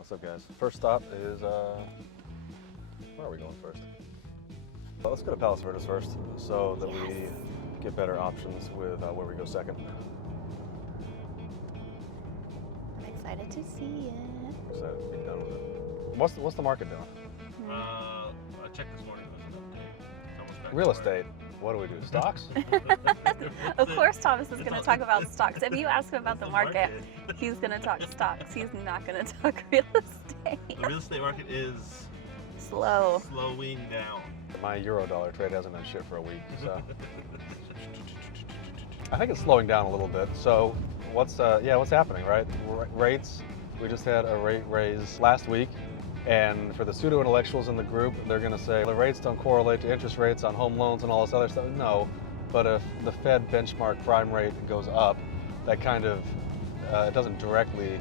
What's up, guys? First stop is, where are we going first? Well, let's go to Palos Verdes first, so that we get better options with where we go second. I'm excited to see it. Excited to be done with it. What's the market doing? I checked this morning. There was an update. It's almost back to Real where- estate. What do we do? Stocks? Of course Thomas is going to talk about stocks. If you ask him about the market, he's going to talk stocks. He's not going to talk real estate. The real estate market is Slow. slowing down. My euro-dollar trade hasn't been shit for a week, so I think it's slowing down a little bit. So what's happening, right? Rates. We just had a rate raise last week. And for the pseudo-intellectuals in the group, they're going to say the rates don't correlate to interest rates on home loans and all this other stuff. No, but if the Fed benchmark prime rate goes up, that kind of, it doesn't directly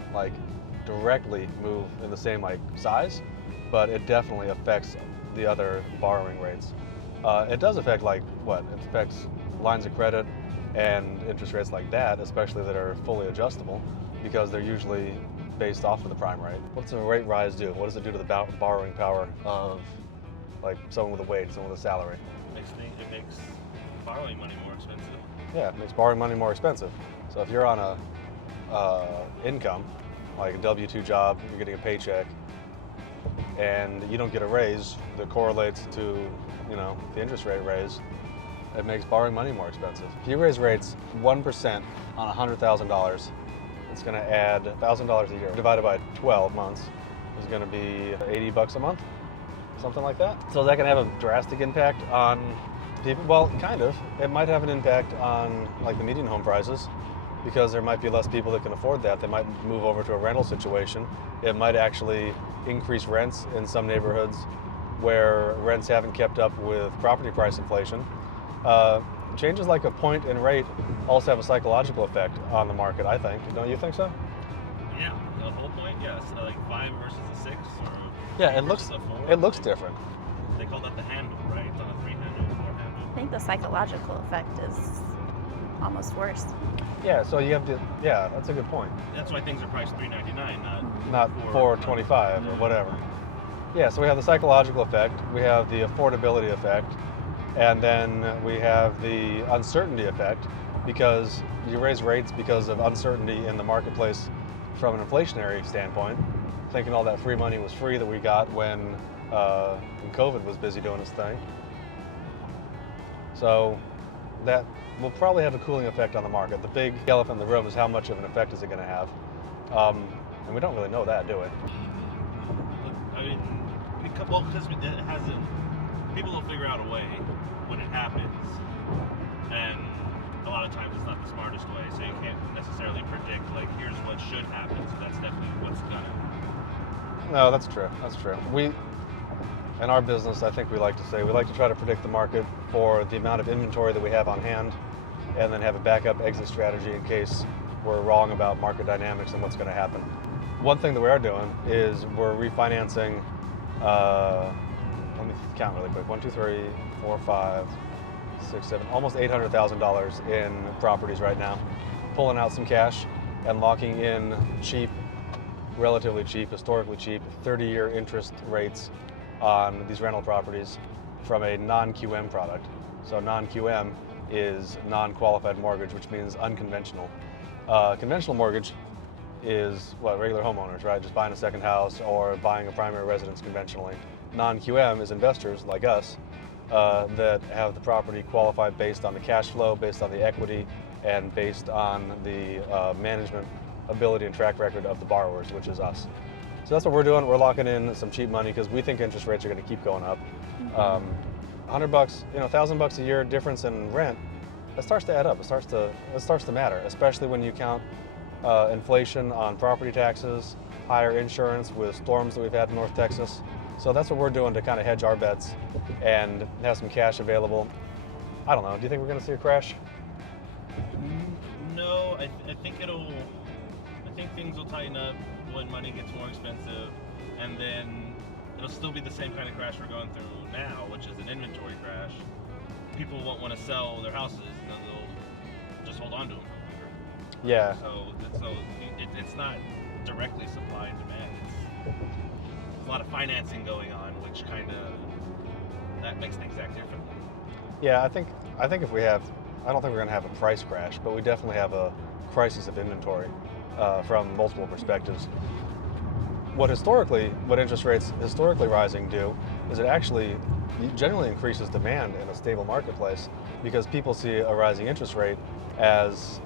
move in the same size, but it definitely affects the other borrowing rates. It does affect it affects lines of credit and interest rates like that, especially that are fully adjustable, because they're usually based off of the prime rate. What's a rate rise do? What does it do to the borrowing power of someone with a wage, someone with a salary? It makes borrowing money more expensive. Yeah, it makes borrowing money more expensive. So if you're on a income, like a W-2 job, you're getting a paycheck, and you don't get a raise that correlates to, the interest rate raise, it makes borrowing money more expensive. If you raise rates 1% on $100,000, it's going to add $1,000 a year. Divided by 12 months is going to be $80 a month, something like that. So is that going to have a drastic impact on people? Well, kind of. It might have an impact on the median home prices, because there might be less people that can afford that. They might move over to a rental situation. It might actually increase rents in some neighborhoods where rents haven't kept up with property price inflation. Changes like a point in rate also have a psychological effect on the market, I think. Don't you think so? Yeah, the whole point, yes. 5 versus a 6, or Yeah, 3 it looks versus a 4. it looks different. They call that the handle, right? It's on a 3-handle, 4-handle. I think the psychological effect is almost worse. Yeah, so you have to. Yeah, that's a good point. That's why things are priced $399, Not $425 or whatever. Yeah, so we have the psychological effect, we have the affordability effect, and then we have the uncertainty effect, because you raise rates because of uncertainty in the marketplace from an inflationary standpoint, thinking all that free money was free that we got when COVID was busy doing its thing. So that will probably have a cooling effect on the market. The big elephant in the room is how much of an effect is it going to have? And we don't really know that, do we? I mean, because it hasn't. People will figure out a way when it happens, and a lot of times it's not the smartest way. So you can't necessarily predict here's what should happen. So that's definitely what's gonna. No, that's true. That's true. In our business, I think we like to try to predict the market for the amount of inventory that we have on hand, and then have a backup exit strategy in case we're wrong about market dynamics and what's going to happen. One thing that we are doing is we're refinancing. Let me count really quick. 1, 2, 3, 4, 5, 6, 7, almost $800,000 in properties right now. Pulling out some cash and locking in cheap, relatively cheap, historically cheap, 30-year interest rates on these rental properties from a non-QM product. So non-QM is non-qualified mortgage, which means unconventional. Conventional mortgage is regular homeowners, right? Just buying a second house or buying a primary residence conventionally. Non-QM is investors like us that have the property qualified based on the cash flow, based on the equity, and based on the management ability and track record of the borrowers, which is us. So that's what we're doing. We're locking in some cheap money because we think interest rates are going to keep going up. $100, $1,000 a year difference in rent, that starts to add up. It starts to matter, especially when you count inflation on property taxes, higher insurance with storms that we've had in North Texas. So that's what we're doing to kind of hedge our bets and have some cash available. I don't know. Do you think we're going to see a crash? No, I think things will tighten up when money gets more expensive, and then it'll still be the same kind of crash we're going through now, which is an inventory crash. People won't want to sell their houses, and they'll just hold on to them. Yeah. So it's not directly supply and demand. a lot of financing going on, which kind of that makes things act differently. Yeah, I think if we have, I don't think we're going to have a price crash, but we definitely have a crisis of inventory from multiple perspectives. What interest rates historically rising do is it actually generally increases demand in a stable marketplace because people see a rising interest rate as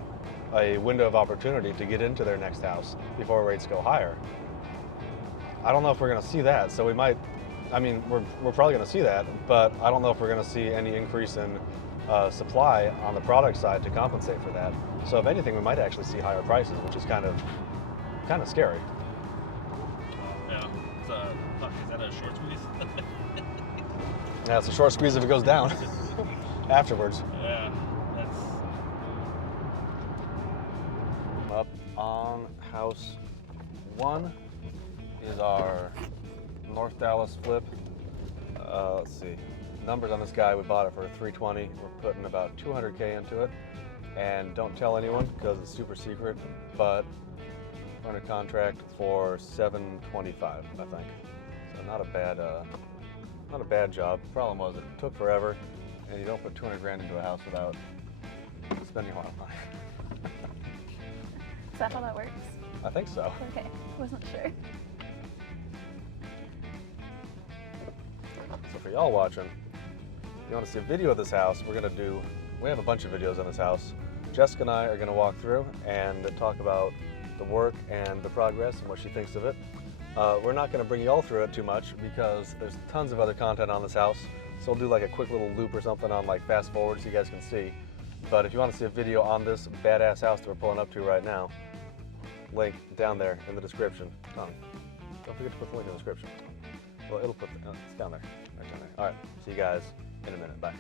a window of opportunity to get into their next house before rates go higher. I don't know if we're going to see that, so we might. I mean, we're probably going to see that, but I don't know if we're going to see any increase in supply on the product side to compensate for that. So if anything, we might actually see higher prices, which is kind of scary. Yeah. Is that a short squeeze? Yeah, it's a short squeeze if it goes down afterwards. Yeah. That's. Up on house 1 is our North Dallas flip. Let's see. Numbers on this guy, we bought it for $320. We're putting about $200K into it. And don't tell anyone because it's super secret, but we're under contract for $725, I think. So not a bad job. Problem was it took forever, and you don't put 200 grand into a house without spending a lot of money. Is that how that works? I think so. Okay, wasn't sure. So for y'all watching, if you want to see a video of this house, we have a bunch of videos on this house. Jessica and I are going to walk through and talk about the work and the progress and what she thinks of it. We're not going to bring you all through it too much because there's tons of other content on this house. So we'll do like a quick little loop or something on like fast forward so you guys can see. But if you want to see a video on this badass house that we're pulling up to right now, link down there in the description. Don't forget to put the link in the description. Well, it'll put it's down there, right down there. All right, see you guys in a minute. Bye.